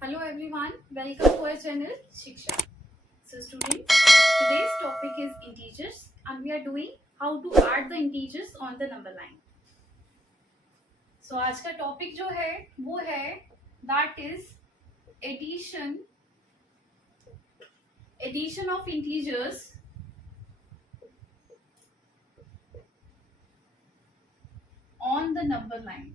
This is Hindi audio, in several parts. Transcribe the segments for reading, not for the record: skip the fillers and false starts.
Hello everyone, welcome to our channel Shiksha. So students, today's topic is integers and we are doing how to add the integers on the number line. So आज का टॉपिक जो है वो है that is addition of integers on the number line.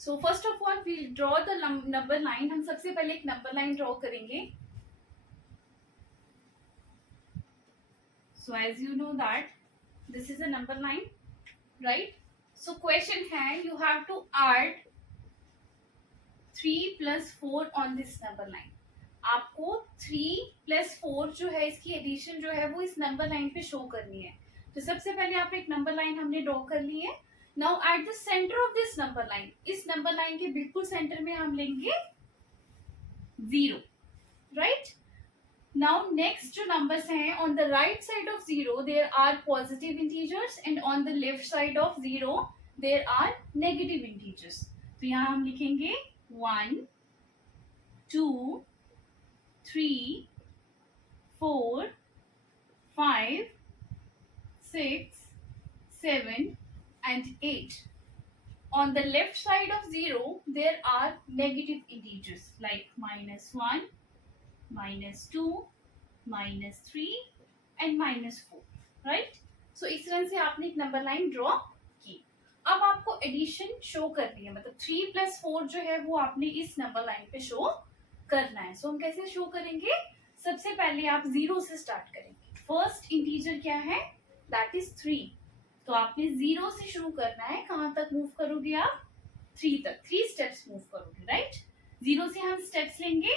So first of all we'll draw the number line. हम सबसे पहले एक number line draw करेंगे. So as you know that this is a number line, right? So question है you have to add 3 plus 4 on this number line. आपको 3 plus 4 जो है इसकी एडिशन जो है वो इस नंबर लाइन पे शो करनी है. तो सबसे पहले आप एक नंबर लाइन हमने ड्रॉ कर ली है. Now at the centre of this number line, इस नंबर लाइन के बिल्कुल सेंटर में हम लेंगे 0, राइट? नाउ नेक्स्ट जो नंबर्स हैं on the right side of 0 there are positive integers and on the left side of 0 there are negative integers. तो यहाँ हम लिखेंगे 1, 2, 3, 4, 5, 6, 7 and 8. On the left side of 0 there are negative integers like -1, -2, -3 and -4, right? So इस तरह से आपने एक नंबर लाइन ड्रॉ की. अब आपको एडिशन शो करनी है, मतलब 3 plus 4 जो है वो आपने इस नंबर लाइन पे शो करना है. सो हम कैसे शो करेंगे? सबसे पहले आप 0 से स्टार्ट करेंगे. फर्स्ट इंटीजर क्या है? That is 3. तो आपने 0 से शुरू करना है. कहां तक मूव करोगे आप? 3 तक. 3 स्टेप्स मूव करोगे, राइट? 0 से हम स्टेप्स लेंगे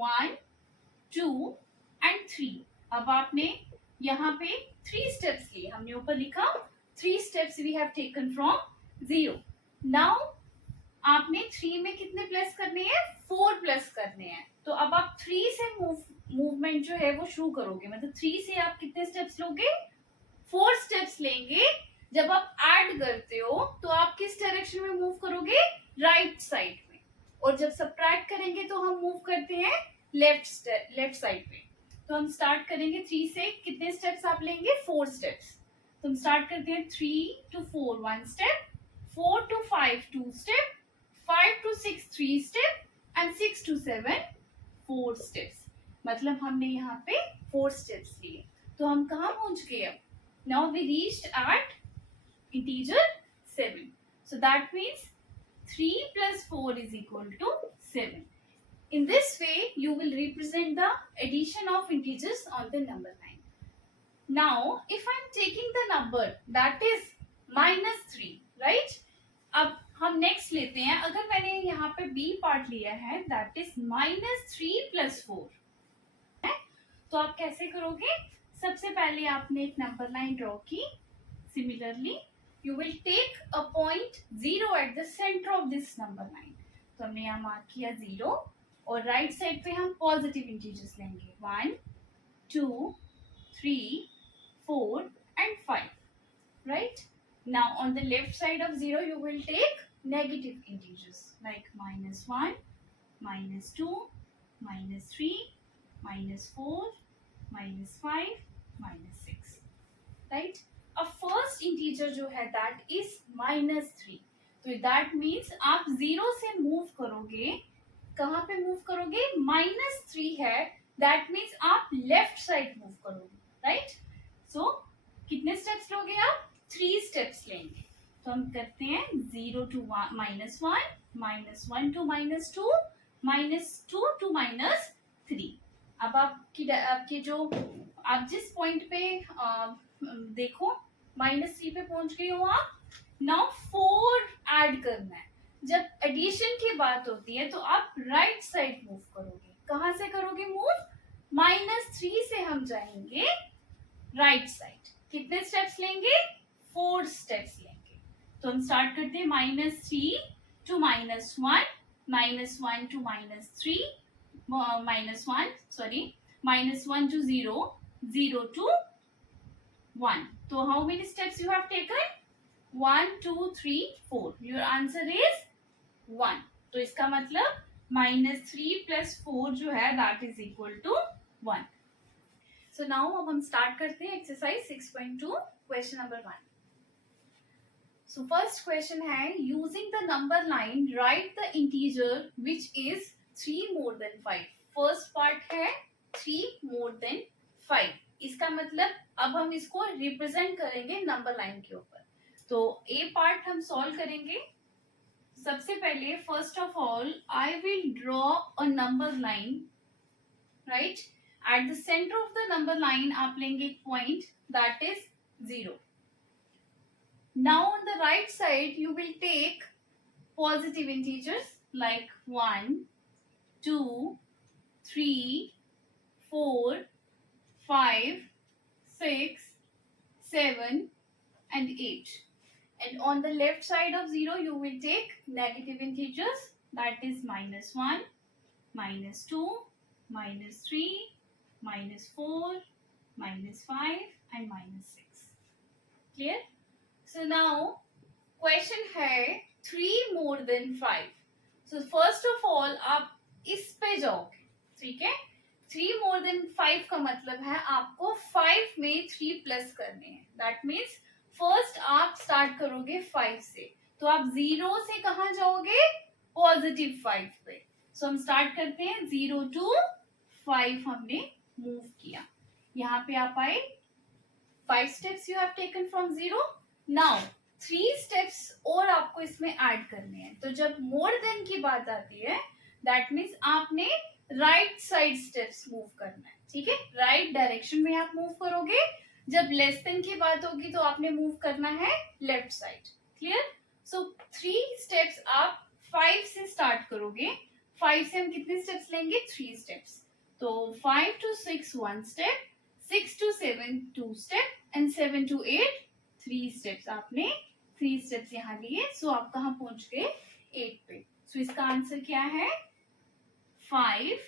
1, 2 and 3. अब आपने यहाँ पे 3 स्टेप्स लिए. हमने ऊपर लिखा 3 steps we have taken from 0. Now आपने 3 में कितने प्लस करने हैं? 4 प्लस करने हैं. तो अब आप 3 से मूवमेंट जो है वो शुरू करोगे. मतलब 3 से आप कितने स्टेप्स लोगे? 4 स्टेप्स लेंगे. जब आप ऐड करते हो तो आप किस डायरेक्शन में मूव करोगे? राइट साइड में. और जब सब्ट्रैक्ट करेंगे तो हम मूव करते हैं लेफ्ट साइड में. तो हम स्टार्ट करेंगे 3 से. कितने स्टेप्स आप लेंगे? 4 स्टेप्स. तो हम स्टार्ट करते हैं 3 to 4 1 step, 4 to 5 2 step, 5 to 6 3 step and 6 to 7 4 steps. मतलब हमने यहाँ पे 4 स्टेप्स लिए. तो हम कहाँ पहुंच गए अब? Now we reached at integer 7. So that means 3 plus 4 is equal to 7. In this way, you will represent the addition of integers on the number line. Now, if I am taking the number that is -3, right? अब हम नेक्स्ट लेते हैं. अगर मैंने यहाँ पे बी पार्ट लिया है that is -3 plus 4, है? तो आप कैसे करोगे? सबसे पहले आपने एक नंबर लाइन ड्रॉ की. Similarly you will take a point 0 at the centre of this number line. तो हमने यहाँ मार्क किया 0 और राइट साइड पे हम पॉजिटिव इंटीजर्स लेंगे 1, 2, 3, 4 and 5, right? Now on the left side of 0 you will take negative integers like -1, -2, -3, -4, -5, -6, right? अब फर्स्ट इंटीजर जो है दैट इज -3. तो दैट मीन्स आप 0 से मूव करोगे. कहाँ पे मूव करोगे? -3 है. दैट मीन्स आप लेफ्ट साइड मूव करोगे, राइट? सो कितने स्टेप्स लोगे आप? 3 स्टेप्स लेंगे. तो हम करते हैं 0 to -1, -1 to -2, -2 to -3. अब आपकी जो आप जिस पॉइंट पे देखो -3 पे पहुंच गए हो आप. नाउ 4 ऐड करना है. जब एडिशन की बात होती है तो आप राइट साइड मूव करोगे. कहां से करोगे मूव? -3 से हम जाएंगे राइट साइड. कितने स्टेप्स लेंगे? 4 स्टेप्स लेंगे. तो हम स्टार्ट करते हैं -3 to -1, -1 to -3, -1 to 0, 0 to 1. So how many steps you have taken? 1, 2, 3, 4. Your answer is 1. तो इसका मतलब -3 + 4 जो है that is equal to 1. So now अब हम start करते हैं exercise 6.2 question number 1. So first question है using the number line write the integer which is 3 more than 5. First part है 3 more than 5. इसका मतलब अब हम इसको रिप्रेजेंट करेंगे नंबर लाइन के ऊपर. तो ए पार्ट हम सॉल्व करेंगे. सबसे पहले first of all I will draw a number line, right. At the centre of the number line आप लेंगे एक point that is 0. Now on the right side you will take positive integers like 1, 2, 3, 4, 5, 6, 7 and 8. And on the left side of 0 you will take negative integers that is -1, -2, -3, -4, -5 and -6. Clear? So now question है 3 more than 5. So first of all आप इस पे जाओगे, ठीक है. 3 more than 5 का मतलब है आपको 5 में 3 प्लस करने हैं. दैट मीन्स फर्स्ट आप स्टार्ट करोगे 5 से. तो आप 0 से कहाँ जाओगे? +5 पे. सो हम स्टार्ट करते हैं 0 to 5 हमने मूव किया. यहाँ पे आप आए 5 steps you have taken from 0. Now 3 steps और आपको इसमें ऐड करने हैं. तो जब मोर देन की बात आती है दैट मीन्स आपने राइट साइड स्टेप्स मूव करना है, ठीक है. राइट डायरेक्शन में आप मूव करोगे. जब लेस देन की बात होगी तो आपने मूव करना है लेफ्ट साइड. क्लियर? सो 3 स्टेप्स आप 5 से स्टार्ट करोगे. 5 से हम कितने स्टेप्स लेंगे? 3 स्टेप्स. तो 5 to 6 1 step, 6 to 7 2 step and 7 to 8 3 steps. आपने 3 स्टेप्स यहाँ लिए. सो आप कहाँ पहुंच गए? 8 पे. सो इसका आंसर क्या है? 5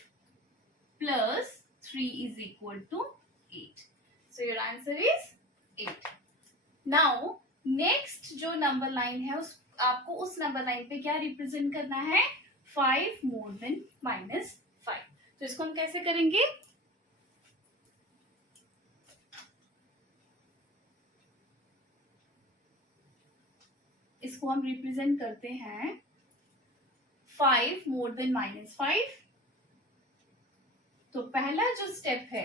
plus 3 is equal to 8. So your answer is 8. Now next जो नंबर लाइन है उस आपको उस नंबर लाइन पे क्या रिप्रेजेंट करना है? 5 more than -5. तो इसको हम कैसे करेंगे? इसको हम रिप्रेजेंट करते हैं 5 more than -5. तो पहला जो स्टेप है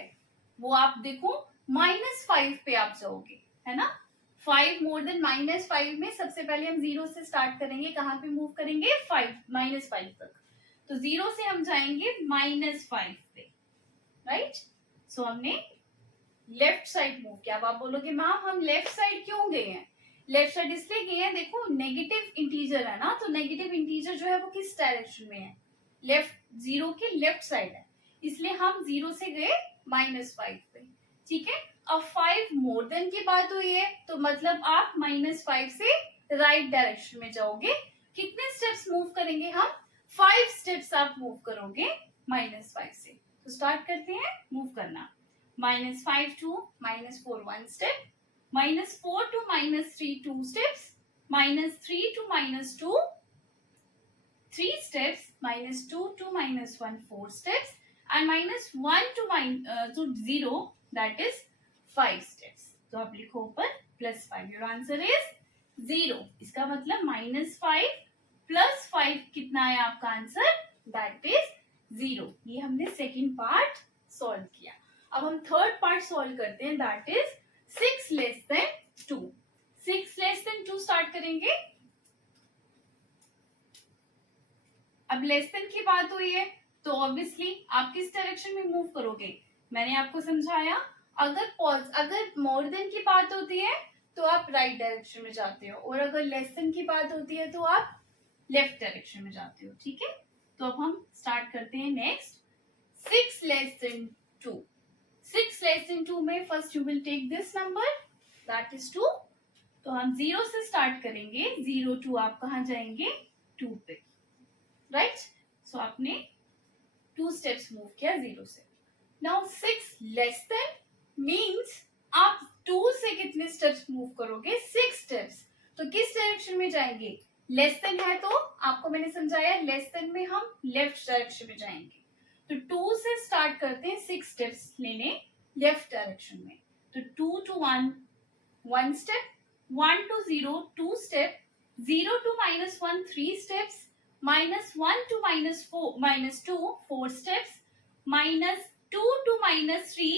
वो आप देखो -5 पे आप जाओगे, है ना. 5 more than -5 में सबसे पहले हम 0 से स्टार्ट करेंगे. कहाँ पे मूव करेंगे? -5 तक. तो 0 से हम जाएंगे -5 पे, राइट. सो हमने लेफ्ट साइड मूव किया. अब आप बोलोगे मैम हम लेफ्ट साइड क्यों गए हैं? लेफ्ट साइड इसलिए गए हैं, देखो नेगेटिव इंटीजर है ना. तो नेगेटिव इंटीजर जो है वो किस डायरेक्शन में है? लेफ्ट. 0 की लेफ्ट साइड है, इसलिए हम 0 से गए -5 पे, ठीक है. अब 5 मोर देन की बात हुई है तो मतलब आप -5 से राइट डायरेक्शन में जाओगे. कितने स्टेप्स मूव करेंगे हम? 5 स्टेप्स आप मूव करोगे -5 से. तो स्टार्ट करते हैं मूव करना. -5 to -4 1 step, -4 to -3 2 steps, -3 to -2 3 steps, -2 to -1 4 steps and -1 to 0 that is 5 steps. तो आप लिखो ऊपर +5. Your answer is 0. इसका मतलब -5 + 5 कितना है आपका आंसर? That is 0. ये हमने सेकेंड पार्ट सॉल्व किया. अब हम थर्ड पार्ट सॉल्व करते हैं that is 6 less than 2. 6 less than 2 start करेंगे. अब लेस देन की बात हुई है तो ऑब्वियसली आप किस डायरेक्शन में मूव करोगे? मैंने आपको समझाया अगर मोर देन की बात होती है तो आप राइट डायरेक्शन में जाते हो और अगर लेस देन की बात होती है तो आप लेफ्ट डायरेक्शन में जाते हो, ठीक है. तो अब हम स्टार्ट करते हैं next 6 less than 2. 6 less than 2 में first you will take this number that is 2. तो हम 0 से स्टार्ट करेंगे. 0 to आप कहाँ जाएंगे? 2 पे, राइट. सो आपने 2 स्टेप्स मूव किया 0 से. नाउ 6 लेस देन मीन्स आप 2 से कितने स्टेप्स मूव करोगे? 6 स्टेप्स। तो किस डायरेक्शन में जाएंगे? लेस देन है तो आपको मैंने समझाया लेस देन में हम लेफ्ट डायरेक्शन में जाएंगे। तो 2 से स्टार्ट करते हैं 6 स्टेप्स लेने लेफ्ट डायरेक्शन में। तो 2 to 1 1 step, 1 to 0 2 step, 0 to -1 3 steps, -1 to -2 4 steps, -2 to -3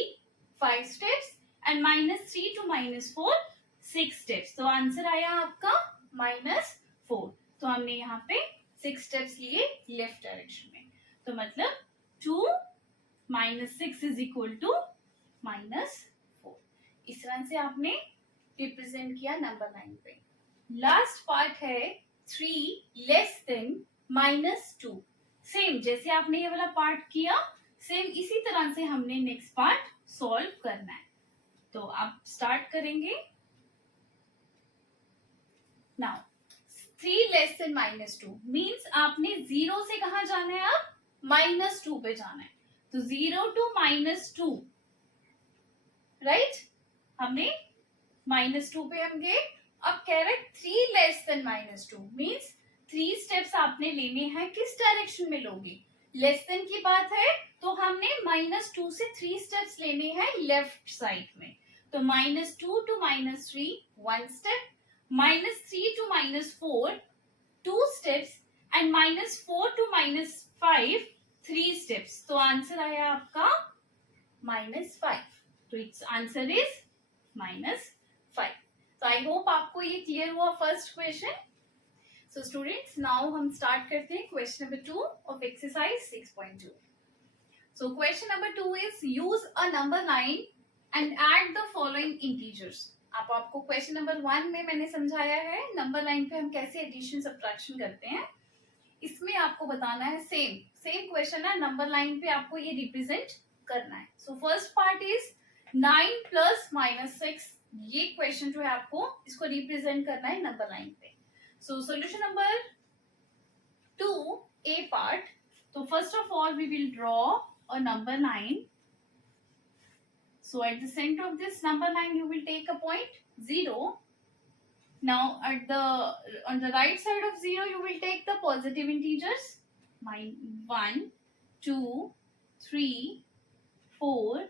5 steps and -3 to -4 6 steps। तो आंसर आया आपका -4। तो हमने यहाँ पे 6 स्टेप्स लिए लेफ्ट डायरेक्शन में। तो मतलब 2 - 6 इज इक्वल टू -4। इस तरह से आपने रिप्रेजेंट किया नंबर लाइन पे। लास्ट पार्ट है 3 लेस देन -2। सेम जैसे आपने ये वाला पार्ट किया, सेम इसी तरह से हमने नेक्स्ट पार्ट सॉल्व करना है। तो आप स्टार्ट करेंगे नाउ। 3 लेस देन -2 मीन्स आपने 0 से कहा जाना है? अब -2 पे जाना है। तो 0 to -2 राइट, हमने -2 पे हम गए। अब कह रहे 3 लेस देन -2 मीन्स 3 स्टेप्स आपने लेने हैं। किस डायरेक्शन में लोगे? लेस देन की बात है तो हमने -2 से 3 स्टेप्स लेने हैं लेफ्ट साइड में। तो -2 to -3 1 step, -3 to -4 2 steps and -4 to -5 3 steps. तो आंसर आया आपका -5। तो इट्स आंसर इज -5। तो आई होप आपको ये क्लियर हुआ first question. So students now हम स्टार्ट करते हैं question number 2 of exercise 6.2। So question number 2 is use a number line and add the following integers. आपको क्वेश्चन नंबर 1 में मैंने समझाया है नंबर लाइन पे हम कैसे एडिशन सब्ट्रैक्शन करते हैं। इसमें आपको बताना है सेम क्वेश्चन है, नंबर लाइन पे आपको ये रिप्रेजेंट करना है। So first part is 9 plus -6। ये क्वेश्चन जो है आपको इसको रिप्रेजेंट करना है नंबर लाइन पे। So solution number 2 A part. तो first of all we will draw a number line. So at the center of this number line you will take a point 0. Now on the right side of 0 you will take the positive integers 1 2 3 4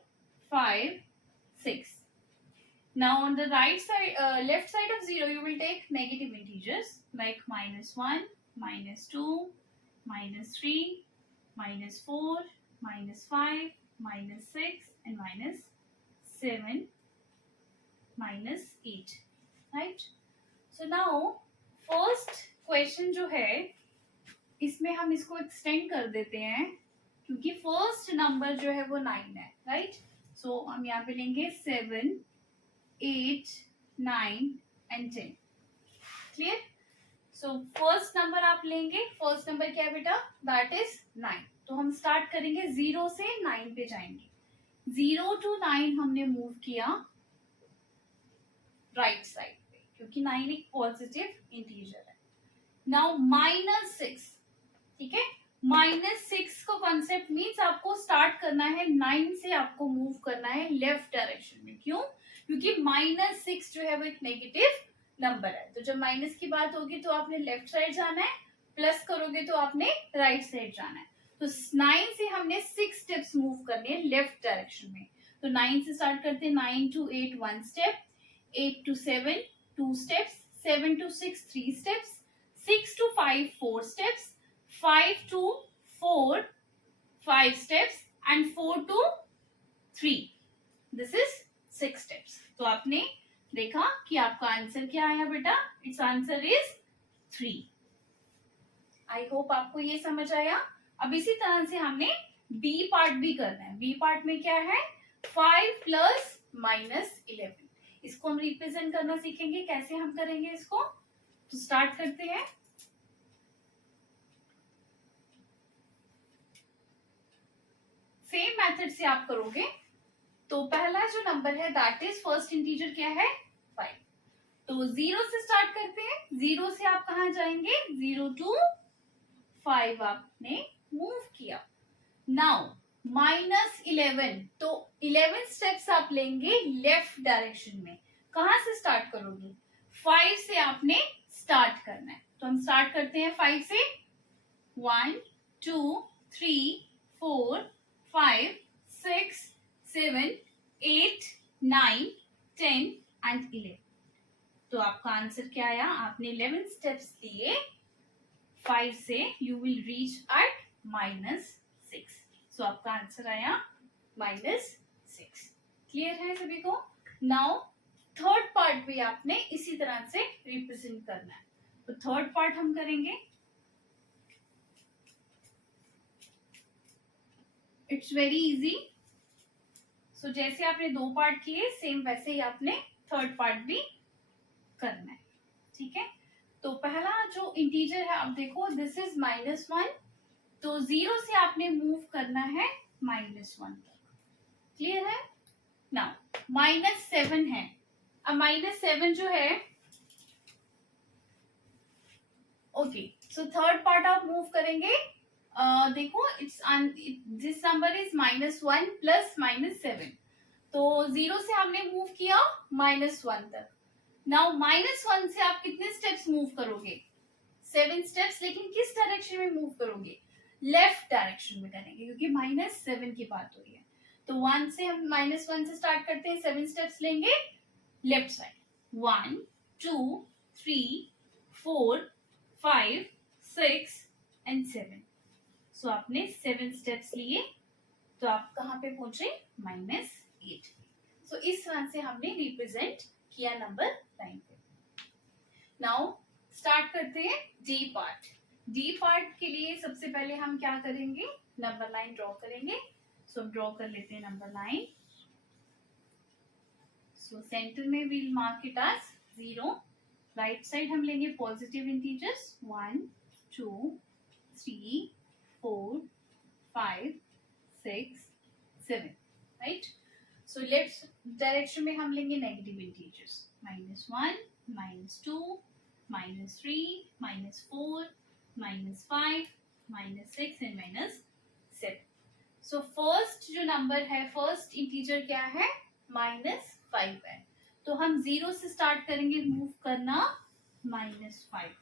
5 6. Now on the right side left side of 0 you will take negative integers like -1 -2 -3 -4 -5 -6 and -7 -8 right। so now first question जो है इसमें हम इसको एक्सटेंड कर देते हैं क्योंकि फर्स्ट नंबर जो है वो 9 है राइट। सो हम यहाँ पे लेंगे 7 8 9 and 10। Clear. So first number आप लेंगे, फर्स्ट नंबर क्या है बेटा? That is 9। तो हम स्टार्ट करेंगे 0 से 9 पे जाएंगे। 0 to 9 हमने मूव किया राइट साइड पे क्योंकि 9 एक पॉजिटिव इंटीजर है। नाउ -6, ठीक है। -6 का कॉन्सेप्ट मीन्स आपको स्टार्ट करना है 9 से, आपको मूव करना है लेफ्ट डायरेक्शन में। क्यों? क्योंकि -6 जो है वो एक नेगेटिव नंबर है। तो जब माइनस की बात होगी तो आपने लेफ्ट साइड जाना है, प्लस करोगे तो आपने राइट साइड जाना है। तो 9 से हमने 6 स्टेप्स मूव करने हैं लेफ्ट डायरेक्शन में। तो 9 से स्टार्ट करते हैं। 9 to 8 1 step, 8 to 7 2 steps, 7 to 6 3 steps, 6 to 5 4 steps, 5 to 4 5 steps and 4 to 3 this is 6 steps. तो आपने देखा कि आपका आंसर क्या आया बेटा? It's answer is 3। I hope आपको ये समझ आया। अब इसी तरह से हमने बी पार्ट भी करना है। बी पार्ट में क्या है? 5 प्लस -11। इसको हम रिप्रेजेंट करना सीखेंगे। कैसे हम करेंगे इसको? तो स्टार्ट करते हैं। सेम मेथड से आप करोगे। तो पहला जो नंबर है दैट इज फर्स्ट इंटीजर क्या है? 5। तो 0 से स्टार्ट करते हैं। 0 से आप कहां जाएंगे? 0 to 5 आपने मूव किया। नाउ -11, तो 11 स्टेप्स आप लेंगे लेफ्ट डायरेक्शन में। कहां से स्टार्ट करोगे? 5 से आपने स्टार्ट करना है, तो हम स्टार्ट करते हैं 5 से। 1 2 3 4 5 6 7 8 9 10 एंड 11। तो आपका आंसर क्या आया? आपने 11 स्टेप्स लिए 5 से, यू विल रीच एट -6। सो आपका आंसर आया -6। क्लियर है सभी को? नाउ थर्ड पार्ट भी आपने इसी तरह से रिप्रेजेंट करना है। तो थर्ड पार्ट हम करेंगे। It's very easy. सो जैसे आपने 2 पार्ट किए, सेम वैसे ही आपने थर्ड पार्ट भी करना है। ठीक है, तो पहला जो इंटीजर है, अब देखो दिस इज -1, तो 0 से आपने मूव करना है -1 तक। क्लियर है? नाउ -7 है। अब -7 जो है, ओके, सो थर्ड पार्ट आप मूव करेंगे। देखो it's this number is -1 plus -7, तो 0 से हमने मूव किया -1 तक। नाउ -1 से आप कितने स्टेप्स मूव करोगे? 7 स्टेप्स, लेकिन किस डायरेक्शन में मूव करोगे? लेफ्ट डायरेक्शन में करेंगे, क्योंकि -7 की बात हो रही है। तो 1 से हम -1 से स्टार्ट करते हैं, 7 स्टेप्स लेंगे लेफ्ट साइड। 1 2 3 4 5 6 एंड 7। सो आपने 7 स्टेप्स लिए, तो आप कहां पे पहुंचे? -8। सो इस तरह से हमने रिप्रेजेंट किया नंबर लाइन पे। नाउ स्टार्ट करते हैं डी पार्ट। डी पार्ट के लिए सबसे पहले हम क्या करेंगे? नंबर लाइन ड्रॉ करेंगे। सो ड्रॉ कर लेते हैं नंबर लाइन। सो सेंटर में we'll mark it as 0। Right side हम लेंगे positive integers 1 2 3 4 5 6 7, right. So left direction में हम लेंगे negative integers -1 -2 -3 -4 -5 -6 and -7। So first जो नंबर है, फर्स्ट इंटीजर क्या है? -5 है। तो हम 0 से स्टार्ट करेंगे मूव करना -5।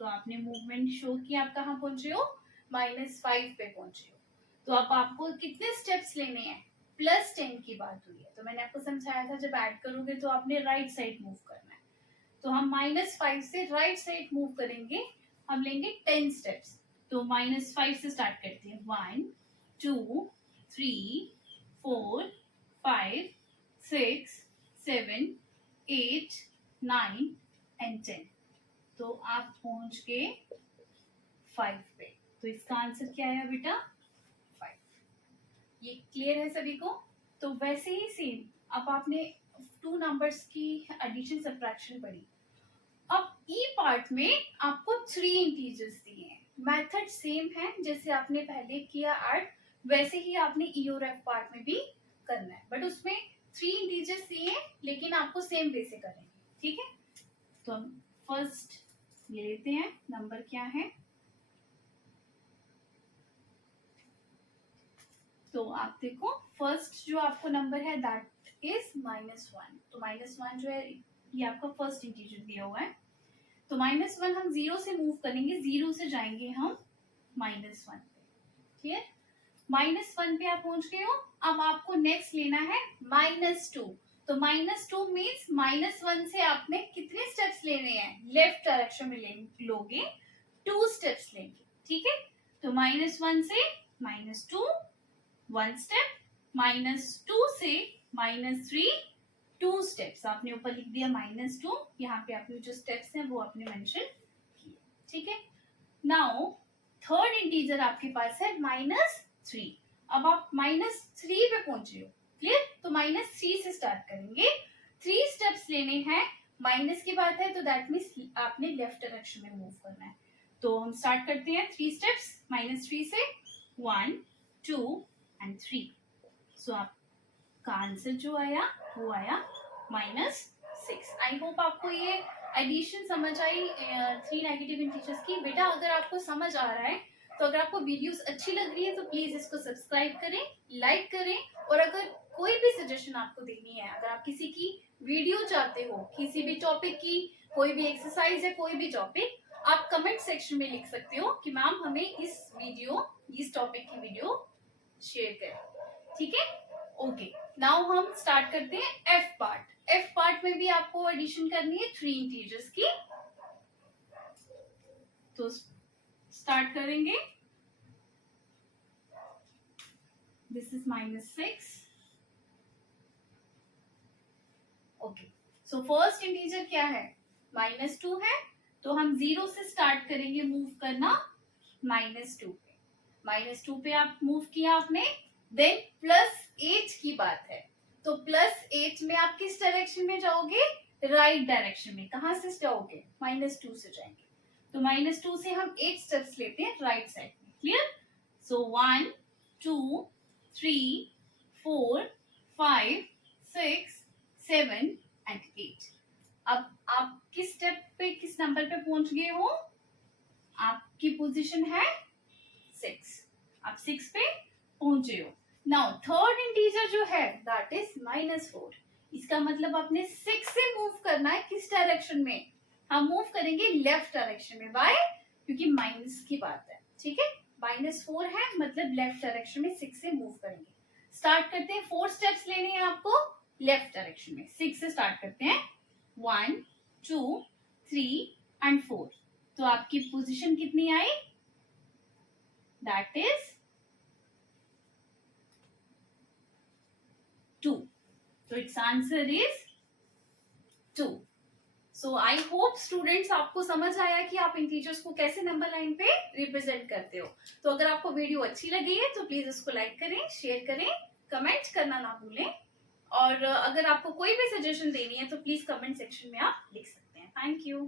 तो आपने मूवमेंट शो किया, आप कहाँ पहुंचे हो? -5 पे पहुंचे हो। तो अब आपको कितने स्टेप्स लेने हैं? +10 की बात हुई है, तो मैंने आपको समझाया था जब ऐड करोगे तो आपने राइट साइड मूव करना है। तो हम -5 से राइट साइड मूव करेंगे, हम लेंगे 10 स्टेप्स। तो -5 से स्टार्ट करते हैं। 1 2 3 4 5 6 7 8 9 एंड 10। तो आप पहुंच गए 5 पे। तो इसका आंसर क्या आया बेटा? 5। ये क्लियर है सभी को? तो वैसे ही सेम, अब आपने 2 नंबर्स की एडिशन सब्ट्रैक्शन पढ़ी। अब ई पार्ट में आपको 3 इंटीजर्स दिए हैं। मेथड सेम है जैसे आपने पहले किया ऐड, वैसे ही आपने ई और एफ पार्ट में भी करना है, बट उसमें 3 इंटीजर्स दिए हैं, लेकिन आपको सेम वे से करेंगे। ठीक है, तो हम फर्स्ट ये लेते हैं, नंबर क्या है? तो आप देखो फर्स्ट जो आपको नंबर है दैट इज -1। तो -1 जो है ये आपका फर्स्ट इंटीजर दिया हुआ है। तो -1 हम 0 से मूव करेंगे, 0 से जाएंगे हम -1 पे। क्लियर? -1 पे आप पहुंच गए हो। अब आपको नेक्स्ट लेना है -2। तो -2 मीन्स -1 से आपने कितने स्टेप्स लेने हैं? लेफ्ट डायरेक्शन में लोगे 2 स्टेप्स लेंगे। ठीक है, तो -1 से -2 1 स्टेप, -2 से -3 2 स्टेप्स। आपने ऊपर लिख दिया -2, यहाँ पे आपने जो स्टेप्स हैं वो आपने मेंशन किए। ठीक है, नाउ थर्ड इंटीजर आपके पास है -3। अब आप -3 पे पहुंचे हो। क्लियर? तो -3 से स्टार्ट करेंगे, 3 स्टेप्स लेने हैं। माइनस की बात है तो दैट मीन्स आपने लेफ्ट डायरेक्शन में मूव करना है। तो हम स्टार्ट करते हैं 3 स्टेप्स -3 से। 1 2 एंड 3। सो आपका आंसर जो आया वो आया -6। आई होप आपको ये एडिशन समझ आई 3 नेगेटिव इंटीजर्स की। बेटा अगर आपको समझ आ रहा है तो अगर आपको वीडियोस अच्छी लग रही है तो प्लीज इसको सब्सक्राइब करें, लाइक करें, और अगर कोई भी सजेशन आपको देनी है, अगर आप किसी की वीडियो चाहते हो, किसी भी टॉपिक की, कोई भी एक्सरसाइज है, कोई भी टॉपिक, आप कमेंट सेक्शन में लिख सकते हो कि मैम हमें इस टॉपिक की वीडियो शेयर करें, ठीक है। ओके, नाउ हम स्टार्ट करते हैं एफ पार्ट। एफ पार्ट में भी आपको एडिशन करनी है 3 इंटीजर्स की। तो स्टार्ट करेंगे। This is -6। Okay, so first integer क्या है, -2 है, तो हम 0 से स्टार्ट करेंगे मूव करना -2 पे। -2 पे आप मूव किया आपने, देन +8 की बात है, तो +8 में आप किस डायरेक्शन में जाओगे, राइट डायरेक्शन में। कहां से जाओगे, -2 से जाएंगे, तो -2 से हम 8 स्टेप्स लेते हैं राइट साइड में। क्लियर। So 1 2 3 4 5 6 7 and 8। अब आप किस स्टेप पे, किस नंबर पे पहुंच गए हो, आपकी पोजीशन है 6, आप 6 पे पहुंचे हो। नाउ थर्ड इंटीजर जो है दैट इज -4। इसका मतलब आपने 6 से मूव करना है, किस डायरेक्शन में, हम मूव करेंगे लेफ्ट डायरेक्शन में। व्हाई, क्योंकि माइनस की बात है, ठीक है। -4 है मतलब लेफ्ट डायरेक्शन में 6 से मूव करेंगे। स्टार्ट करते हैं, 4 स्टेप्स लेने हैं आपको लेफ्ट डायरेक्शन में। 6 से स्टार्ट करते हैं, 1 2 3 एंड 4। तो आपकी पोजीशन कितनी आई, दैट इज 2। तो it's answer is 2। So I hope students आपको समझ आया कि आप इंटीजर्स को कैसे नंबर लाइन पे रिप्रेजेंट करते हो। तो अगर आपको वीडियो अच्छी लगी है तो प्लीज उसको लाइक करें, शेयर करें, कमेंट करना ना भूलें, और अगर आपको कोई भी सजेशन देनी है तो प्लीज कमेंट सेक्शन में आप लिख सकते हैं। Thank you.